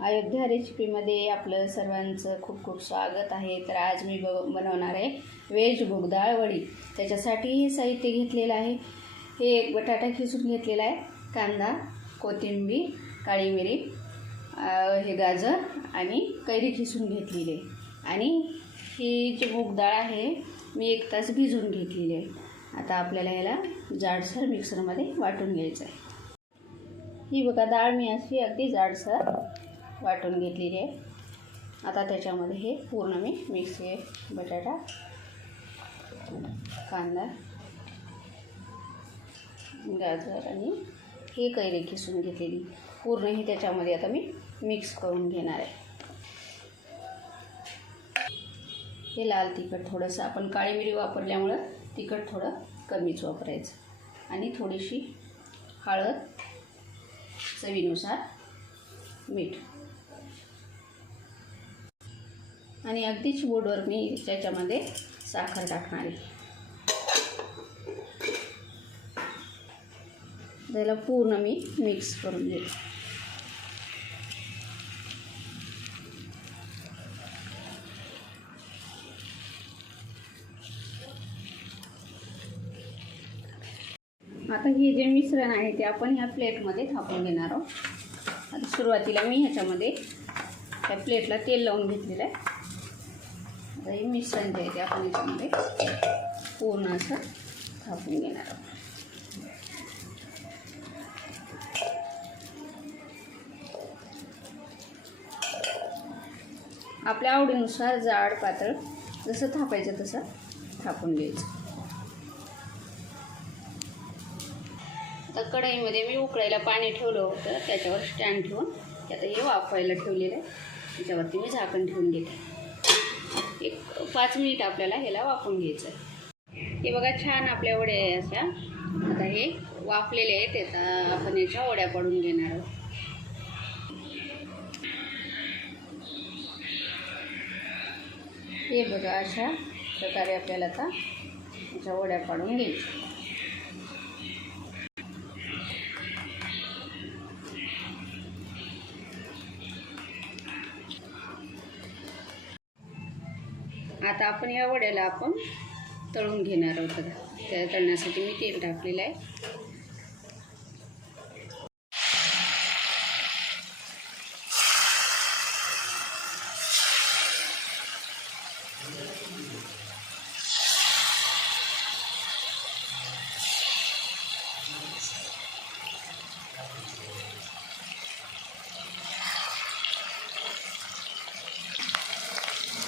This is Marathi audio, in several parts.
अयोध्या रेसिपीमध्ये आपलं सर्वांचं खूप खूप स्वागत आहे। तर आज मी बनवणार आहे व्हेज मूगडाळ वडी। त्याच्यासाठी हे साहित्य घेतलेलं आहे। हे एक बटाटा खिसून घेतलेला आहे, कांदा, कोथिंबीर, काळी मिरी, हे गाजर आणि कैरी खिसून घेतलेली आहे। आणि ही जी मूगडाळ आहे मी 1 तास भिजवून घेतलेली आहे। आता आपल्याला याला जाडसर मिक्सरमध्ये वाटून घ्यायचं आहे। ही बघा डाळ मी अशी अगदी जाडसर वाटून घेतलेली आहे। आता त्याच्यामध्ये हे पूर्ण मी मिक्स बटाटा, कांदा, गाजर आणि हे कैरी खिसून घेतलेली पूर्ण ही त्याच्यामध्ये आता मी मिक्स करून घेणार आहे। हे लाल तिखट थोडंसं, आपण काळी मिरी वापरल्यामुळं तिखट थोडं कमीच वापरायचं आणि थोडीशी हळद, चवीनुसार मीठ आणि अगदी चिमूटभर मी त्याच्यामध्ये साखर टाकणार आहे। त्याला पूर्ण मी मिक्स करून घेते। आता हे जे मिश्रण आहे ते आपण ह्या प्लेटमध्ये थापून घेणार आहोत। आता सुरुवातीला मी ह्याच्यामध्ये त्या प्लेटला तेल लावून घेतलेलं आहे। आता हे मिश्रण जे आहे ते आपण ह्याच्यामध्ये पूर्ण असं थापून घेणार आहोत। आपल्या आवडीनुसार जाड पातळ जसं थापायचं तसं थापून घ्यायचं। आता कढईमध्ये मी उकळायला पाणी ठेवलं होतं, त्याच्यावर स्टँड ठेवून आता हे वाफवायला ठेवलेलं आहे। त्याच्यावरती मी झाकण ठेवून घेते। 5 मिनिट आपल्याला ह्याला वाफवून घ्यायचं आहे। हे बघा छान आपल्या वड्या आहे अशा। आता हे वाफलेले आहेत, आता आपण याच्या वड्या पाडून घेणार आहोत। हे बघा अशा प्रकारे आपल्याला आता याच्या वड्या पाडून घ्यायच्या। आता आपण या वड्याला आपण तळून घेणार आहोत। त्या तळण्यासाठी मी तेल टाकलेलं आहे।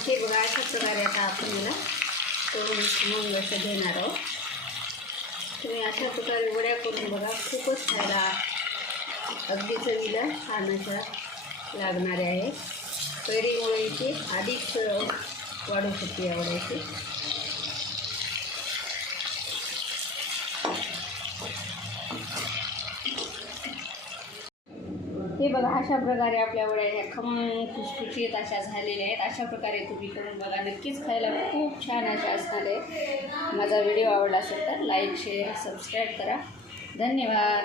हे बघा अशा प्रकारे आता आपण याला तळून मग असं घेणार आहोत। तुम्ही अशा प्रकारे वड्या करून बघा, खूपच खायला अगदी चवीला छान अशा लागणाऱ्या आहे। कैरीमुळे इथे अधिक वाढू शकते या वड्याची। हे बघा अशा प्रकारे आपल्या वड्या ह्या खमंग खुसखुशीत अशा झालेल्या आहेत। अशा प्रकारे तुम्ही करून बघा, नक्कीच खायला खूप छान अशा असणार आहे। माझा व्हिडिओ आवडला असेल तर लाईक, शेअर, सबस्क्राईब करा। धन्यवाद।